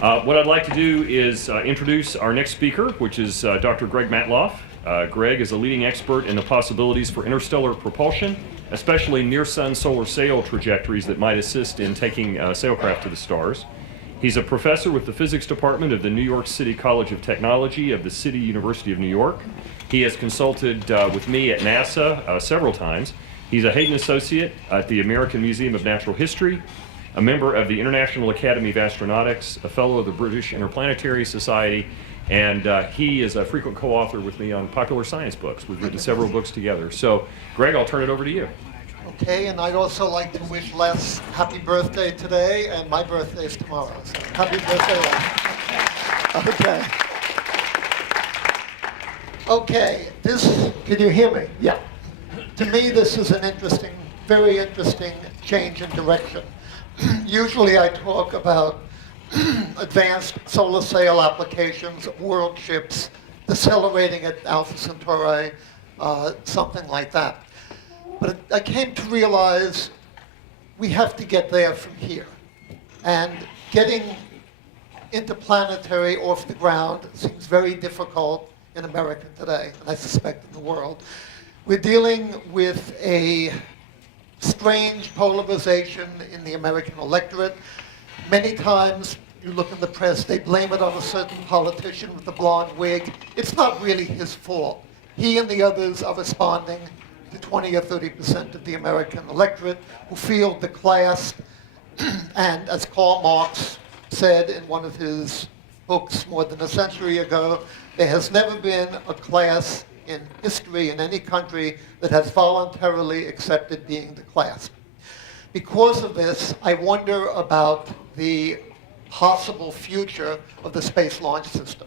What I'd like to do is introduce our next speaker, which is Dr. Greg Matloff. Greg is a leading expert in the possibilities for interstellar propulsion, especially near-sun solar sail trajectories that might assist in taking sailcraft to the stars. He's a professor with the physics department of the New York City College of Technology of the City University of New York. He has consulted with me at NASA several times. He's a Hayden Associate at the American Museum of Natural History, a member of the International Academy of Astronautics, a fellow of the British Interplanetary Society, and he is a frequent co-author with me on popular science books. We've written several books together. So, Greg, I'll turn it over to you. Okay, and I'd also like to wish Les happy birthday today, and my birthday is tomorrow. So happy birthday, Les. Okay, can you hear me? Yeah. To me, this is an interesting, very interesting change in direction. Usually I talk about advanced solar sail applications, world ships, decelerating at Alpha Centauri, something like that. But I came to realize we have to get there from here. And getting interplanetary off the ground seems very difficult in America today, and I suspect in the world. We're dealing with a strange polarization in the American electorate. Many times, you look in the press, they blame it on a certain politician with the blonde wig. It's not really his fault. He and the others are responding to 20 or 30% of the American electorate who feel declassed. And as Karl Marx said in one of his books more than a century ago, there has never been a class in history in any country that has voluntarily accepted being declassed. Because of this, I wonder about the possible future of the Space Launch System.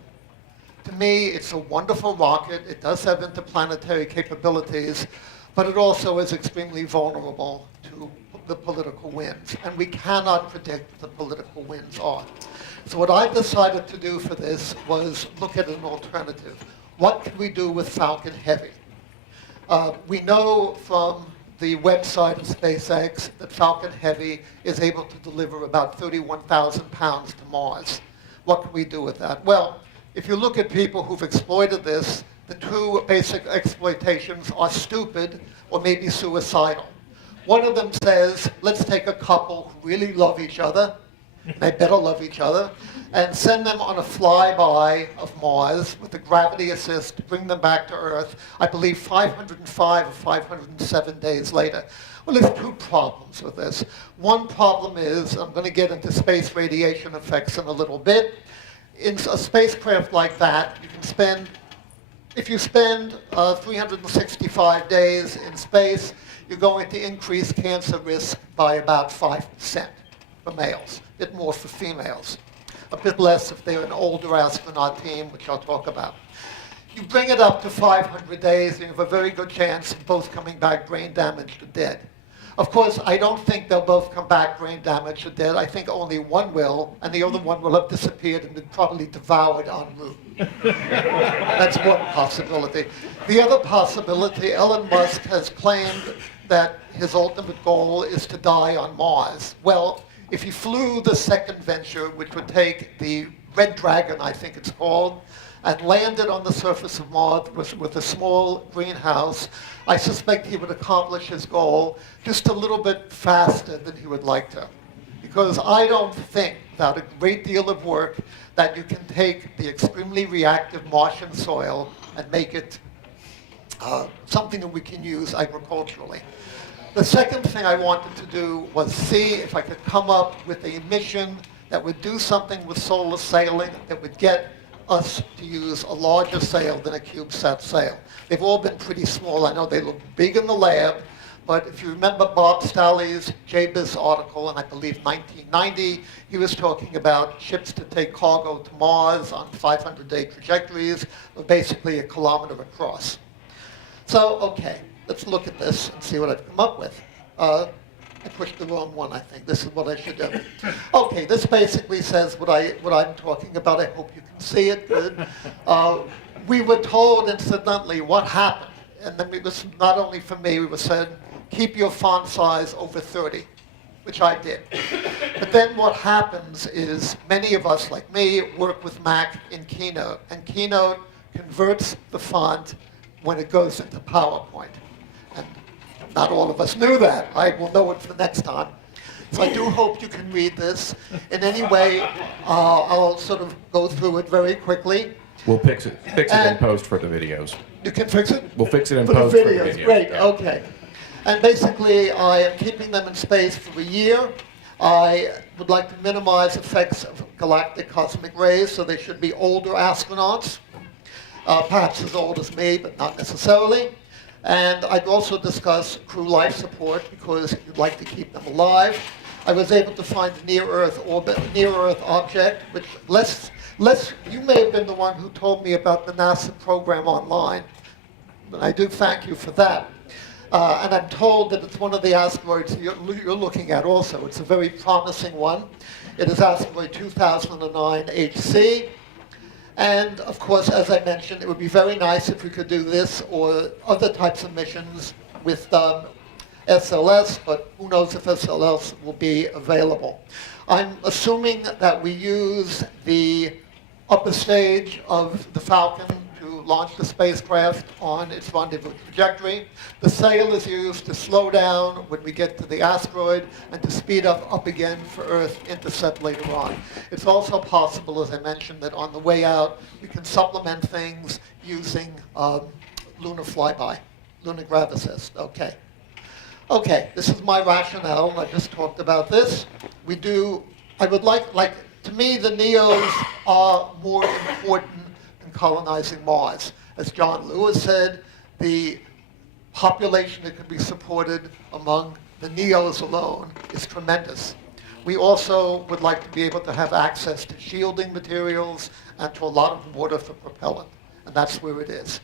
To me, it's a wonderful rocket. It does have interplanetary capabilities, but it also is extremely vulnerable to the political winds, and we cannot predict what the political winds are. So what I decided to do for this was look at an alternative. What can we do with Falcon Heavy? We know from the website of SpaceX that Falcon Heavy is able to deliver about 31,000 pounds to Mars. What can we do with that? Well, if you look at people who've exploited this, the two basic exploitations are stupid or maybe suicidal. One of them says, let's take a couple who really love each other, they better love each other, and send them on a flyby of Mars with a gravity assist, bring them back to Earth, I believe 505 or 507 days later. Well, there's two problems with this. One problem is, I'm going to get into space radiation effects in a little bit. In a spacecraft like that, you can spend, if you spend 365 days in space, you're going to increase cancer risk by about 5% for males, a bit more for females, a bit less if they're an older astronaut team, which I'll talk about. You bring it up to 500 days, and you have a very good chance of both coming back brain damaged or dead. Of course, I don't think they'll both come back brain damaged or dead. I think only one will, and the other one will have disappeared and been probably devoured en route. That's one possibility. The other possibility, Elon Musk has claimed that his ultimate goal is to die on Mars. Well, if he flew the second venture, which would take the Red Dragon, I think it's called, and landed on the surface of Mars with a small greenhouse, I suspect he would accomplish his goal just a little bit faster than he would like to. Because I don't think, without a great deal of work, that you can take the extremely reactive Martian soil and make it something that we can use agriculturally. The second thing I wanted to do was see if I could come up with a mission that would do something with solar sailing that would get us to use a larger sail than a CubeSat sail. They've all been pretty small. I know they look big in the lab, but if you remember Bob Staley's JBIS article in, I believe, 1990, he was talking about ships to take cargo to Mars on 500-day trajectories, basically a kilometer across. So, okay, let's look at this and see what I've come up with. I pushed the wrong one, I think. This is what I should do. Okay, this basically says what I'm talking about. I hope you can see it good. We were told, incidentally, what happened. And then it was not only for me, we were said, keep your font size over 30. which I did. But then what happens is many of us, like me, work with Mac in Keynote, and Keynote converts the font when it goes into PowerPoint. And not all of us knew that, right? We'll know it for next time. So I do hope you can read this. In any way, I'll sort of go through it very quickly. We'll fix it in post for the videos. You can fix it? We'll fix it in For post the for the videos, videos. great, Yeah. okay. And basically, I am keeping them in space for a year. I would like to minimize effects of galactic cosmic rays, so they should be older astronauts, perhaps as old as me, but not necessarily. And I'd also discuss crew life support, because you'd like to keep them alive. I was able to find a near-Earth orbit, near-Earth object, which you may have been the one who told me about the NASA program online. And I do thank you for that. And I'm told that it's one of the asteroids you're looking at also. It's a very promising one. It is asteroid 2009 HC. And of course, as I mentioned, it would be very nice if we could do this or other types of missions with SLS, but who knows if SLS will be available. I'm assuming that we use the upper stage of the Falcon to launch the spacecraft on its rendezvous trajectory. The sail is used to slow down when we get to the asteroid and to speed up again for Earth intercept later on. It's also possible, as I mentioned, that on the way out we can supplement things using lunar flyby, lunar graviassist. Okay. Okay, this is my rationale. I just talked about this. I would like, to me, the NEOs are more important than colonizing Mars. As John Lewis said, the population that can be supported among the NEOs alone is tremendous. We also would like to be able to have access to shielding materials and to a lot of water for propellant, and that's where it is.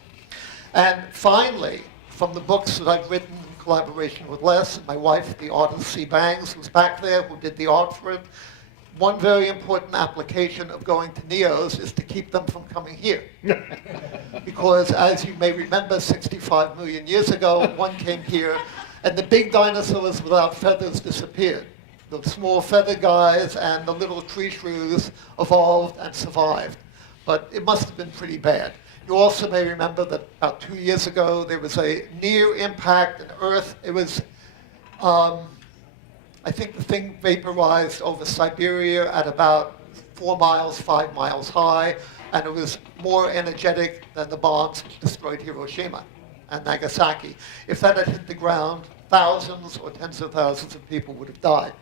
And finally, from the books that I've written in collaboration with Les and my wife, the artist C. Bangs, who's back there, who did the art for it, one very important application of going to NEOs is to keep them from coming here. Because as you may remember, 65 million years ago, one came here, and the big dinosaurs without feathers disappeared. The small feathered guys and the little tree shrews evolved and survived. But it must have been pretty bad. You also may remember that about 2 years ago, there was a near impact in Earth. It was, I think the thing vaporized over Siberia at about 4 miles, 5 miles high, and it was more energetic than the bombs which destroyed Hiroshima and Nagasaki. If that had hit the ground, thousands or tens of thousands of people would have died.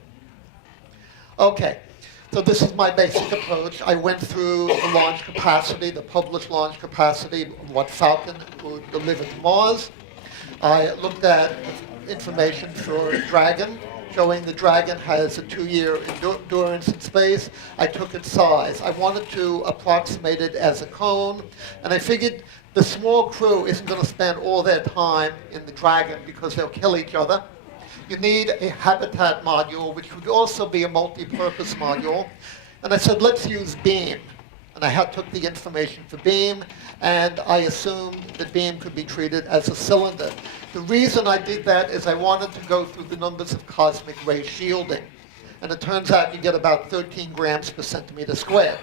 Okay. So this is my basic approach. I went through the launch capacity, the published launch capacity, what Falcon would deliver to Mars. I looked at information for Dragon, showing the Dragon has a 2-year endurance in space. I took its size. I wanted to approximate it as a cone, and I figured the small crew isn't going to spend all their time in the Dragon because they'll kill each other. You need a habitat module, which would also be a multi-purpose module. And I said, let's use beam. And I took the information for beam, and I assumed that beam could be treated as a cylinder. The reason I did that is I wanted to go through the numbers of cosmic ray shielding. And it turns out you get about 13 grams per centimeter squared.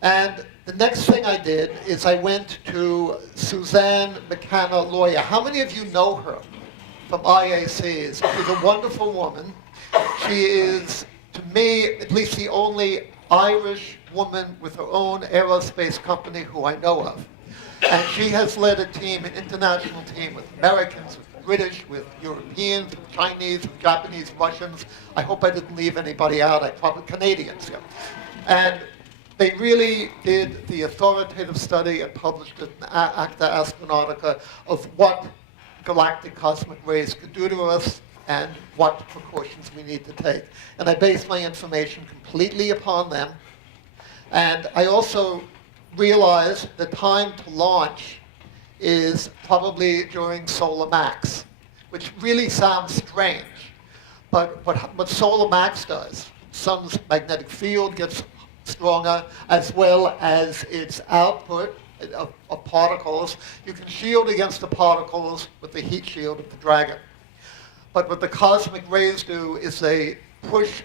And the next thing I did is I went to Suzanne McCanna-Loya. How many of you know her from IACs? She's a wonderful woman. She is, to me, at least the only Irish woman with her own aerospace company who I know of. And she has led a team, an international team with Americans, with British, with Europeans, with Chinese, with Japanese, Russians. I hope I didn't leave anybody out. I probably Canadians. Yeah. And they really did the authoritative study and published it in Acta Astronautica of what galactic cosmic rays could do to us and what precautions we need to take. And I based my information completely upon them. And I also realized the time to launch is probably during solar max, which really sounds strange. But what solar max does, sun's magnetic field gets stronger, as well as its output of particles. You can shield against the particles with the heat shield of the Dragon. But what the cosmic rays do is they push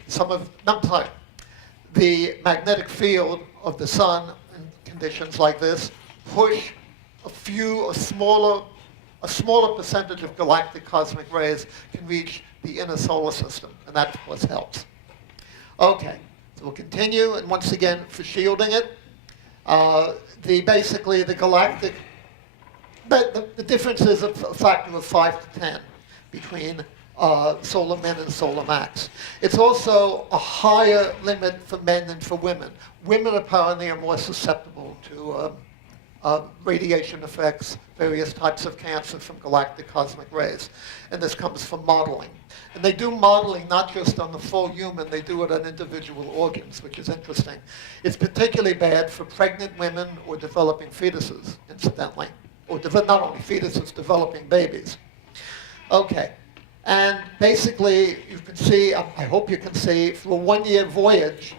the magnetic field of the sun in conditions like this, push a smaller percentage of galactic cosmic rays can reach the inner solar system, and that, of course, helps. Okay, so we'll continue, and once again, for shielding it, basically the galactic, the difference is a factor of 5 to 10 between solar min and solar max. It's also a higher limit for men than for women. Women apparently are more susceptible to radiation effects, various types of cancer from galactic cosmic rays. And this comes from modeling. And they do modeling not just on the full human, they do it on individual organs, which is interesting. It's particularly bad for pregnant women or developing fetuses, incidentally. Or not only fetuses, developing babies. Okay. And basically, you can see, I hope you can see, for a one-year voyage,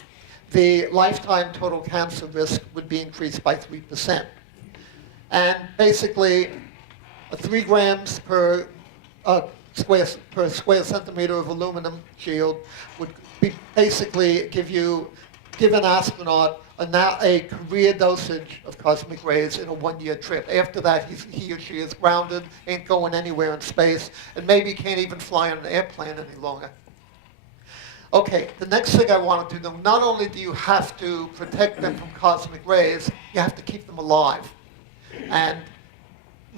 the lifetime total cancer risk would be increased by 3%. And basically, 3 grams per square centimeter of aluminum shield would basically give an astronaut a career dosage of cosmic rays in a one-year trip. After that, he or she is grounded, ain't going anywhere in space, and maybe can't even fly on an airplane any longer. Okay, the next thing I wanted to do, not only do you have to protect them from cosmic rays, you have to keep them alive. And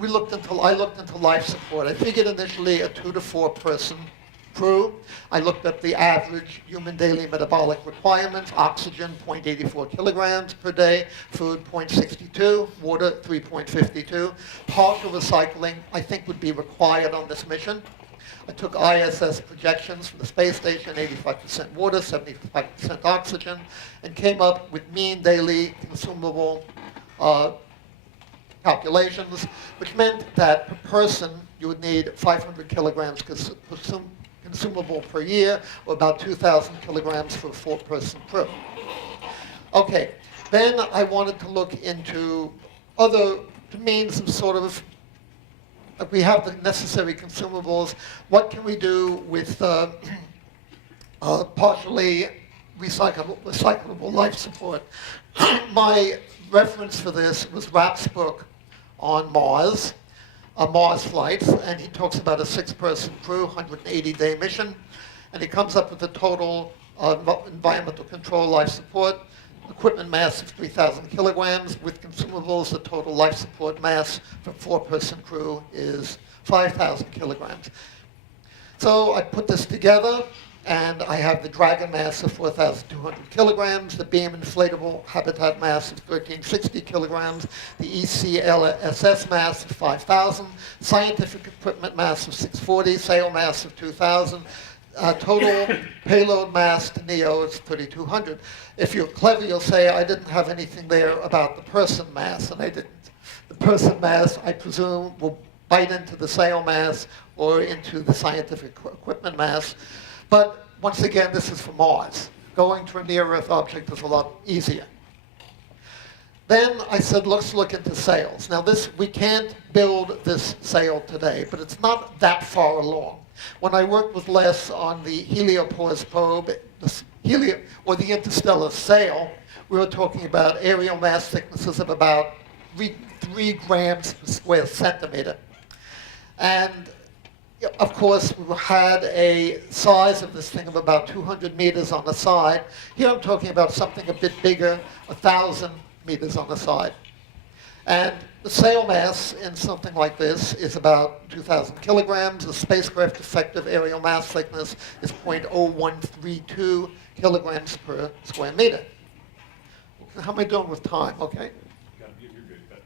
I looked into life support. I figured initially a 2 to 4 person crew. I looked at the average human daily metabolic requirements: oxygen 0.84 kilograms per day, food 0.62, water 3.52. Partial recycling, I think, would be required on this mission. I took ISS projections from the space station, 85% water, 75% oxygen, and came up with mean daily consumable calculations, which meant that per person you would need 500 kilograms consumable per year, or about 2,000 kilograms for a 4-person crew. Okay, then I wanted to look into other means of sort of, we have the necessary consumables. What can we do with partially recyclable life support? My reference for this was Rapp's book on Mars flights, and he talks about a 6-person crew, 180-day mission, and he comes up with a total environmental control life support equipment mass of 3,000 kilograms. With consumables, the total life support mass for a 4-person crew is 5,000 kilograms. So I put this together, and I have the Dragon mass of 4,200 kilograms, the Beam inflatable habitat mass of 1,360 kilograms, the ECLSS mass of 5,000, scientific equipment mass of 640, sail mass of 2,000, total payload mass to NEO is 3,200. If you're clever, you'll say, I didn't have anything there about the person mass, and I didn't. The person mass, I presume, will bite into the sail mass or into the scientific equipment mass. But once again, this is for Mars. Going to a near-Earth object is a lot easier. Then I said, let's look into sails. Now we can't build this sail today, but it's not that far along. When I worked with Les on the heliopause probe, or the interstellar sail, we were talking about aerial mass thicknesses of about 3 grams per square centimeter. And of course, we had a size of this thing of about 200 meters on the side. Here I'm talking about something a bit bigger, 1,000 meters on the side. And the sail mass in something like this is about 2,000 kilograms. The spacecraft effective aerial mass thickness is 0.0132 kilograms per square meter. How am I doing with time? Okay. You're good. About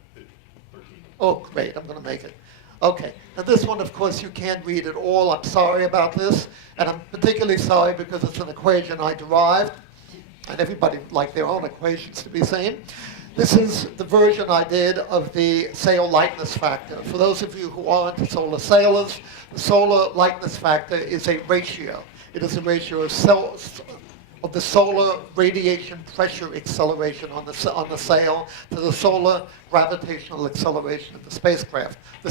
13. Oh, great. I'm going to make it. Okay. Now this one, of course, you can't read at all. I'm sorry about this. And I'm particularly sorry because it's an equation I derived. And everybody would like their own equations to be seen. This is the version I did of the sail lightness factor. For those of you who aren't solar sailors, the solar lightness factor is a ratio. It is a ratio of of the solar radiation pressure acceleration on the sail to the solar gravitational acceleration of the spacecraft. To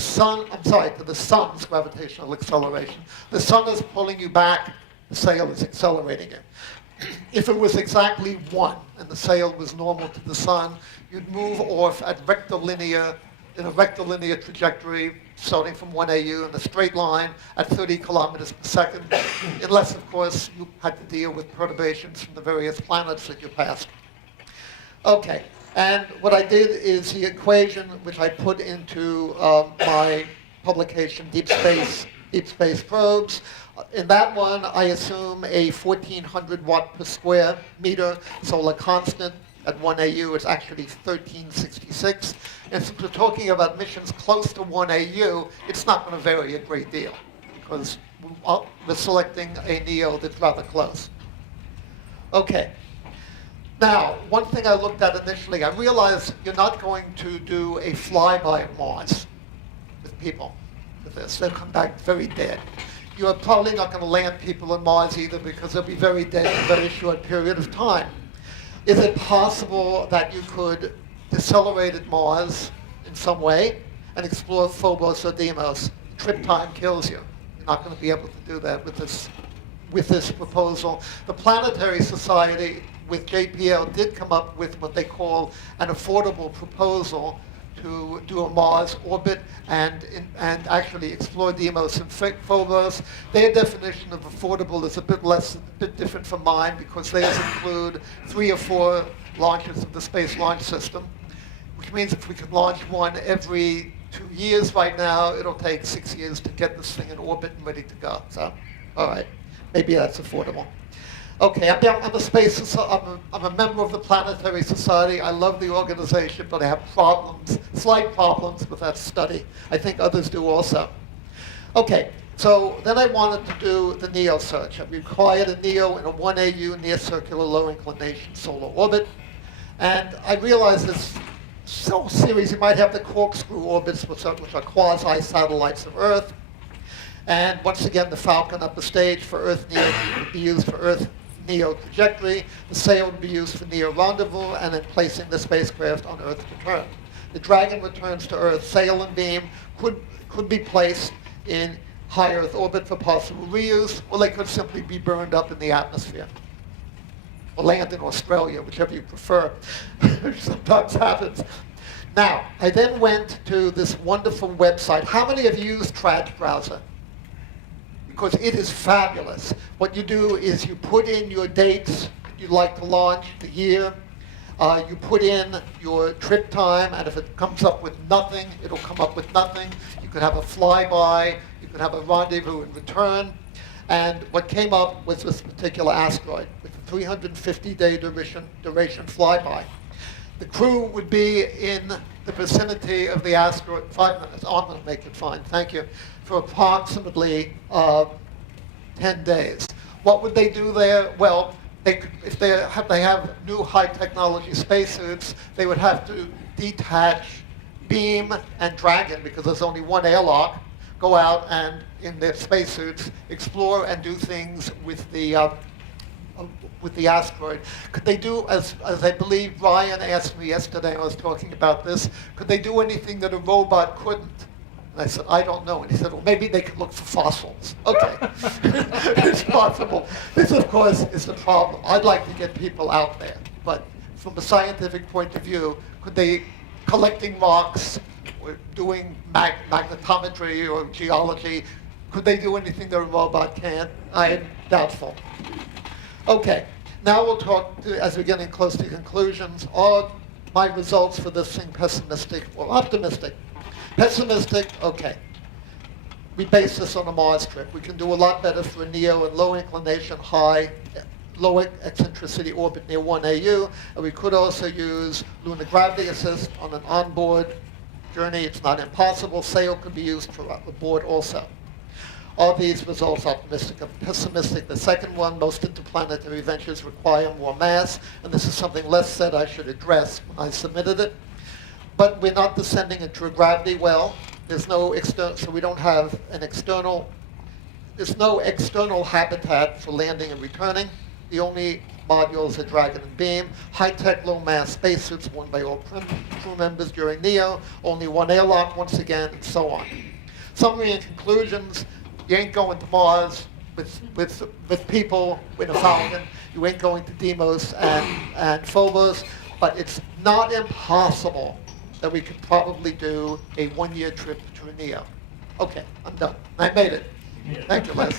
the sun's gravitational acceleration. The sun is pulling you back, the sail is accelerating it. If it was exactly 1 and the sail was normal to the sun, you'd move off in a rectilinear trajectory, starting from 1 AU in a straight line at 30 kilometers per second, unless, of course, you had to deal with perturbations from the various planets that you passed. Okay, and what I did is the equation which I put into my publication, Deep Space Probes. In that one, I assume a 1400 watt per square meter solar constant. At 1 AU, it's actually 1366. And since we're talking about missions close to 1 AU, it's not going to vary a great deal because we're selecting a NEO that's rather close. Okay. Now, one thing I looked at initially, I realized you're not going to do a flyby of Mars with people with this. They'll come back very dead. You're probably not going to land people on Mars either because they'll be very dead in a very short period of time. Is it possible that you could decelerate at Mars in some way and explore Phobos or Deimos? Trip time kills you. You're not going to be able to do that with this proposal. The Planetary Society with JPL did come up with what they call an affordable proposal to do a Mars orbit and actually explore Deimos and Phobos. Their definition of affordable is a bit different from mine because theirs include 3 or 4 launches of the Space Launch System, which means if we could launch one every 2 years right now, it'll take 6 years to get this thing in orbit and ready to go. So, all right, maybe that's affordable. Okay, I'm a member of the Planetary Society. I love the organization, but I have slight problems with that study. I think others do also. Okay, so then I wanted to do the NEO search. I required a NEO in a 1 AU near circular low inclination solar orbit. And I realized this so series, you might have the corkscrew orbits, which are quasi-satellites of Earth. And once again, the Falcon up the stage for Earth NEO would be used for Earth NEO trajectory. The sail would be used for NEO rendezvous, and then placing the spacecraft on Earth return. The Dragon returns to Earth. Sail and beam could be placed in high Earth orbit for possible reuse, or they could simply be burned up in the atmosphere, or land in Australia, whichever you prefer, which sometimes happens. Now, I then went to this wonderful website. How many have used Trash Browser? Because it is fabulous. What you do is you put in your dates you'd like to launch, the year. You put in your trip time, and if it comes up with nothing, it'll come up with nothing. You could have a flyby. You could have a rendezvous and return. And what came up was this particular asteroid with a 350-day duration flyby. The crew would be in the vicinity of the asteroid, 5 minutes. Oh, I'm going to make it fine, thank you, for approximately 10 days. What would they do there? Well, if they have new high-technology spacesuits, they would have to detach beam and Dragon, because there's only one airlock, go out and, in their spacesuits, explore and do things with the asteroid. Could they do, as I believe Ryan asked me yesterday, I was talking about this, could they do anything that a robot couldn't? And I said, I don't know. And he said, well, maybe they could look for fossils. Okay, it's possible. This, of course, is the problem. I'd like to get people out there. But from a scientific point of view, could they, collecting rocks, or doing magnetometry or geology, could they do anything that a robot can't? I am doubtful. Okay, now we'll talk, as we're getting close to conclusions, are my results for this thing pessimistic or optimistic? Pessimistic, okay. We base this on a Mars trip. We can do a lot better for a NEO and low inclination, low eccentricity orbit near 1 AU, and we could also use lunar gravity assist on an onboard journey. It's not impossible. Sail could be used for aboard also. Are these results optimistic or pessimistic? The second one, most interplanetary ventures require more mass, and this is something Les said I should address when I submitted it. But we're not descending into a gravity well. There's no external, so we don't have an external, there's no external habitat for landing and returning. The only modules are Dragon and Beam. High-tech, low-mass spacesuits worn by all crew members during NEO. Only one airlock once again, and so on. Summary and conclusions: you ain't going to Mars with people with a Falcon. You ain't going to Deimos and Phobos. But it's not impossible that we could probably do a one-year trip to NEO. Okay, I'm done. I made it. Thank you, Les.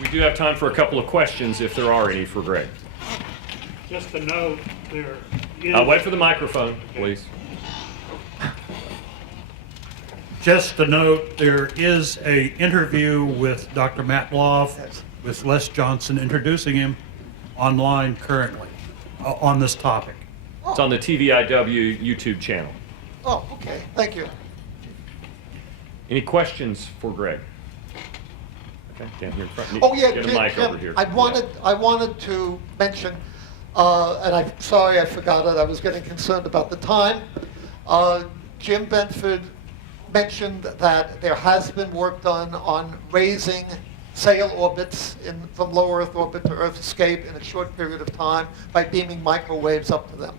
We do have time for a couple of questions, if there are any, for Greg. Just a note, there is... Wait for the microphone, please. Just a note, there is an interview with Dr. Matloff, Yes. with Les Johnson, introducing him online currently on this topic. It's on the TVIW YouTube channel. Oh, okay. Thank you. Any questions for Greg? Okay, down here in front. Oh yeah, Get a mic Jim, over here. I wanted to mention, and I'm sorry I forgot it. I was getting concerned about the time. Jim Benford mentioned that there has been work done on raising sail orbits from low Earth orbit to Earth escape in a short period of time by beaming microwaves up to them.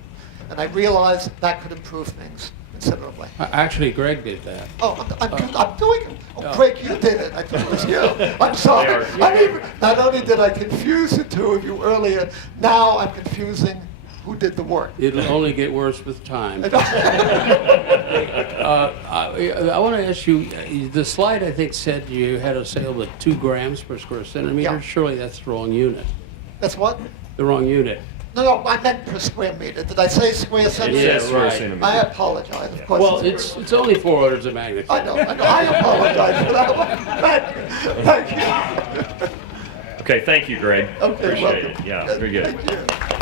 And I realized that could improve things considerably. Actually, Greg did that. Oh, I'm doing it. Oh, Greg, you did it. I thought it was you. I'm sorry. Not only did I confuse the two of you earlier, now I'm confusing who did the work. It'll only get worse with time. I want to ask you, the slide I think said you had a sail at 2 grams per square centimeter. Yeah. Surely that's the wrong unit. That's what? The wrong unit. No, I meant per square meter. Did I say square It centimeter? says square right. centimeter. I apologize. Of course. Well, it's only 4 orders of magnitude. I know. I apologize for that one. Thank you. Okay, thank you, Greg. Okay, Appreciate welcome. it. Yeah, very good. Thank you.